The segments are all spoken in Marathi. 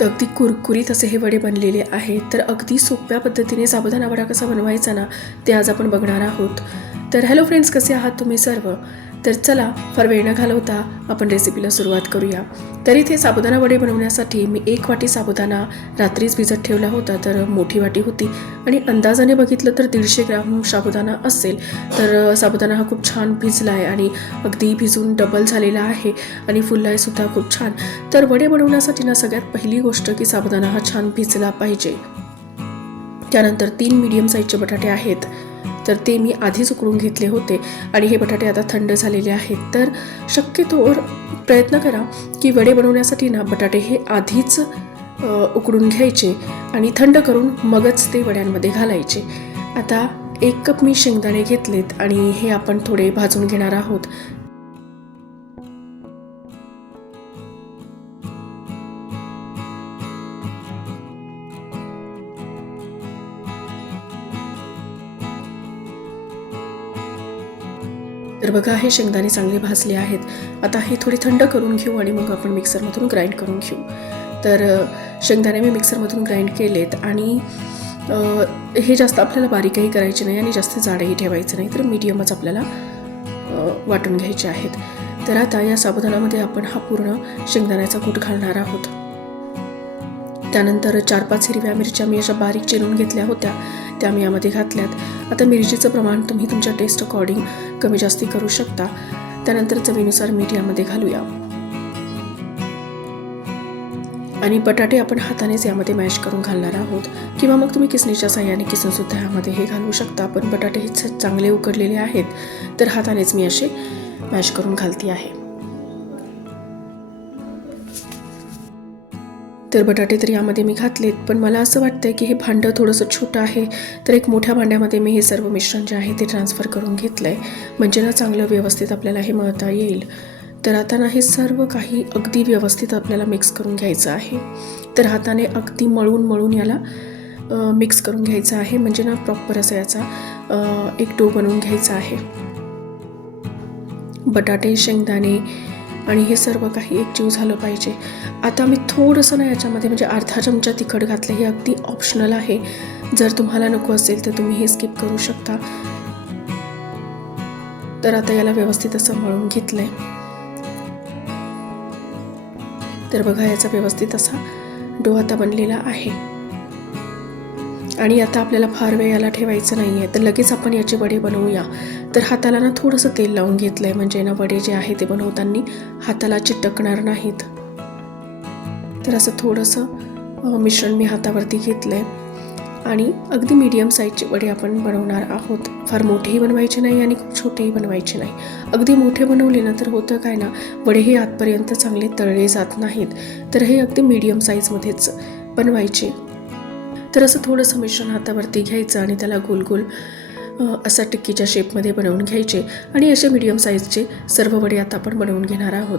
तर अगदी कुरकुरीत असे हे वडे बनलेले आहेत. तर अगदी सोप्या पद्धतीने साबुदाणा वडा कसा बनवायचा ना ते आज आपण बघणार आहोत. तर हॅलो फ्रेंड्स कसे आहात तुम्ही सर्व? तर चला फार वेळ न घालवता आपण रेसिपीला सुरुवात करूया. तर इथे साबुदाणा वडे बनवण्यासाठी मी एक वाटी साबुदाणा रात्रीच भिजत ठेवला होता तर मोठी वाटी होती. आणि अंदाजाने बघितलं तर दीडशे ग्राम साबुदाणा असेल. तर साबुदाणा हा खूप छान भिजला आहे आणि अगदी भिजून डबल झालेला आहे आणि फुलला आहे सुद्धा खूप छान. तर वडे बनवण्यासाठी ना सगळ्यात पहिली गोष्ट की साबुदाणा हा छान भिजला पाहिजे. त्यानंतर तीन मीडियम साईजचे बटाटे आहेत. तर ते मी आधीच उकळून घेतले होते. आणि हे बटाटे आता थंड झालेले आहेत. तर शक्यतोवर प्रयत्न करा की वडे बनवण्यासाठी ना बटाटे हे आधीच उकडून घ्यायचे आणि थंड करून मगच ते वड्यांमध्ये घालायचे. आता एक कप मी शेंगदाणे घेतलेत आणि हे आपण थोडे भाजून घेणार आहोत. तर बघा हे शेंगदाणे चांगले भाजले आहेत. आता हे थोडी थंड करून घेऊ आणि मग आपण मिक्सरमधून ग्राइंड करून घेऊ. तर शेंगदाणे मी मिक्सरमधून ग्राइंड केलेत आणि हे जास्त आपल्याला बारीकही करायचे नाही आणि जास्त जाडही ठेवायचं नाही तर मीडियमच आपल्याला वाटून घ्यायचे आहेत. तर आता या साबुदाणामध्ये आपण हा पूर्ण शेंगदाण्याचा कूट घालणार आहोत. त्यानंतर चार पाच हिरव्या मिरच्या मी अशा बारीक चिरून घेतल्या होत्या. त्या मी यामध्ये घातल्यात. आता मिरचीचं प्रमाण तुम्ही तुमच्या टेस्ट अकॉर्डिंग कमी जास्ती करू शकता. त्यानंतर चवीनुसार मीठ यामध्ये घालूया. आणि बटाटे आपण हातानेच यामध्ये मॅश करून घालणार आहोत. किंवा मग तुम्ही किसणीच्या साह्याने किसूनसुद्धा यामध्ये हे घालू शकता. पण बटाटे हे चांगले उकडलेले आहेत. तर हातानेच मी असे मॅश करून घालते आहे. तर बटाटे तर यामध्ये मी घातलेत. पण मला असं वाटतंय की हे भांडं थोडंसं छोटं आहे तर एक मोठ्या भांड्यामध्ये मी हे सर्व मिश्रण जे आहे ते ट्रान्सफर करून घेतलं आहे म्हणजे ना चांगलं व्यवस्थित आपल्याला हे मळता येईल. तर आता ना हे सर्व काही अगदी व्यवस्थित आपल्याला मिक्स करून घ्यायचं आहे. तर हाताने अगदी मळून मळून याला मिक्स करून घ्यायचं आहे. म्हणजे ना प्रॉपर असं याचा एक डो बनवून घ्यायचा आहे. बटाटे शेंगदाणे आणि हे सर्व काही एकजीव झालं पाहिजे. आता मी थोडंसं ना याच्यामध्ये म्हणजे अर्धा चमचा तिखट घातलं हे अगदी ऑप्शनल आहे. जर तुम्हाला नको असेल तर तुम्ही हे स्किप करू शकता. तर आता याला व्यवस्थित असं मळून आहे तर बघा याचा व्यवस्थित असा डो आता बनलेला आहे. आणि आता आपल्याला फार वेळ याला ठेवायचं नाही आहे तर लगेच आपण याचे वडे बनवूया. तर हाताला ना थोडंसं तेल लावून घेतलं आहे म्हणजे ना वडे जे आहे ते बनवताना हाताला चिटकणार नाहीत. तर असं थोडंसं मिश्रण मी हातावरती घेतलं आहे आणि अगदी मीडियम साईजचे वडे आपण बनवणार आहोत. फार मोठेही बनवायचे नाही आणि खूप छोटेही बनवायचे नाही. अगदी मोठे बनवले ना तर होतं काय ना वडे हे आतपर्यंत चांगले तळले जात नाहीत. तर हे अगदी मीडियम साईजमध्येच बनवायचे. तर असं थोडंसं मिश्रण हातावरती घ्यायचं आणि त्याला गोल गोल असा टिक्कीच्या शेपमध्ये बनवून घ्यायचे आणि असे मीडियम साईजचे सर्व वडे आता आपण बनवून घेणार आहोत.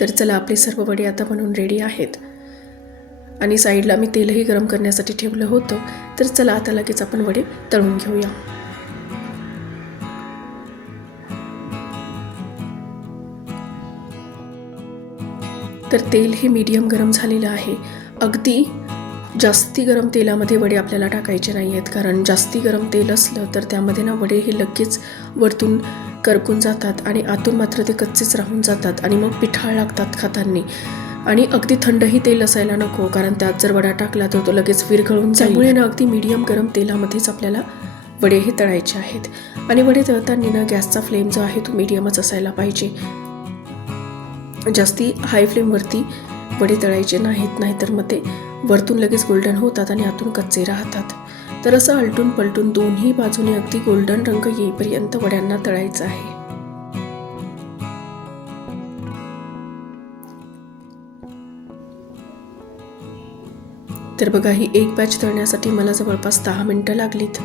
तर चला आपले सर्व वडे आता बनवून रेडी आहेत. आणि साईडला मी तेलही गरम करण्यासाठी ठेवलं होतं. तर चला आता लगेच आपण वडे तळून घेऊया. तर तेल हे मीडियम गरम झालेलं आहे. अगदी जास्ती गरम तेलामध्ये वडे आपल्याला टाकायचे नाही आहेत कारण जास्ती गरम तेल असलं तर त्यामध्ये ना वडे हे लगेच वरतून करकून जातात आणि आतून मात्र ते कच्चेच राहून जातात आणि मग पिठाळ लागतात खातांनी. आणि अगदी थंडही तेल असायला नको कारण त्यात जर वडा टाकला तर तो लगेच विरघळून त्यामुळे ना अगदी मीडियम गरम तेलामध्येच आपल्याला वडे हे तळायचे आहेत. आणि वडे तळताना ना गॅसचा फ्लेम जो आहे तो मीडियमच असायला पाहिजे. जास्ती हाय फ्लेमवरती वडे तळायचे नाहीत नाहीतर मग ते वरतून लगेच गोल्डन होतात आणि आतून कच्चे राहतात. तर असं आलटून पलटून दोन्ही बाजूने अगदी गोल्डन रंग येईपर्यंत वड्यांना तळायचं आहे. तर बघा ही एक बॅच तळण्यासाठी मला जवळपास दहा मिनिटं लागलीत.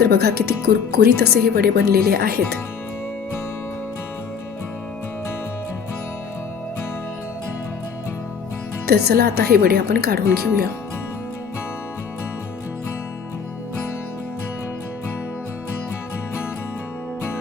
तर बघा किती कुरकुरीत असे हे वडे बनलेले आहेत. तर चला आता हे वडे आपण काढून घेऊया.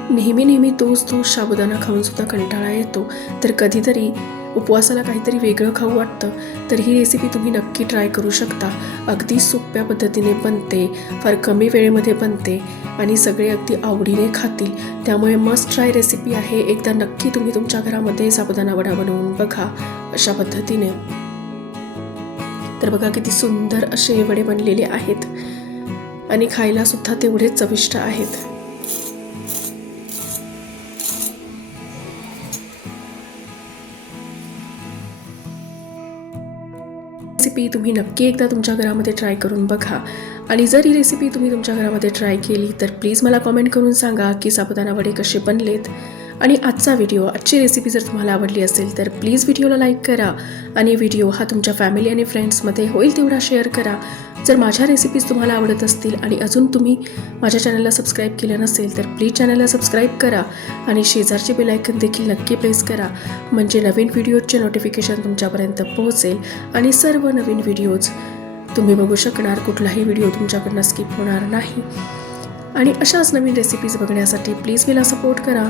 नेहमी नेहमी तोच तोच शाबुदाना खाऊन सुद्धा कंटाळा येतो. तर कधीतरी उपवासाला काहीतरी वेगळं खाऊ वाटतं तर ही रेसिपी तुम्ही नक्की ट्राय करू शकता. अगदी सोप्या पद्धतीने बनते फार कमी वेळेमध्ये बनते आणि सगळे अगदी आवडीने खातील. त्यामुळे मस्ट ट्राय रेसिपी आहे. एकदा नक्की तुम्ही तुमच्या घरामध्ये साबुदाणा वडा बनवून बघा अशा पद्धतीने. तर बघा किती सुंदर असे वडे बनलेले आहेत आणि खायला सुद्धा तेवढेच चविष्ट आहेत. रेसिपी तुम्ही नक्की एकदा तुमच्या घरामध्ये ट्राय करून बघा. आणि जर ही रेसिपी तुम्ही तुमच्या घरामध्ये ट्राय केली तर प्लीज मला कॉमेंट करून सांगा की साबुदाणा वडे कसे बनलेत. आणि आजचा व्हिडिओ आजची रेसिपी जर तुम्हाला आवडली असेल तर प्लीज व्हिडिओला लाईक करा. आणि व्हिडिओ हा तुमच्या फॅमिली आणि फ्रेंड्समध्ये होईल तेवढा शेअर करा. जर माझ्या रेसिपीज तुम्हाला आवडत असतील आणि अजून तुम्ही माझ्या चॅनलला सबस्क्राईब केलं नसेल तर प्लीज चॅनलला सबस्क्राईब करा. आणि शेजारचे बेलायकन देखील नक्की प्रेस करा. म्हणजे नवीन व्हिडिओचे नोटिफिकेशन तुमच्यापर्यंत पोहोचेल. आणि सर्व नवीन व्हिडिओज तुम्ही बघू शकणार. कुठलाही व्हिडिओ तुमच्याकडनं स्किप होणार नाही. आणि अशाच नवीन रेसिपीज बघण्यासाठी प्लीज मला सपोर्ट करा.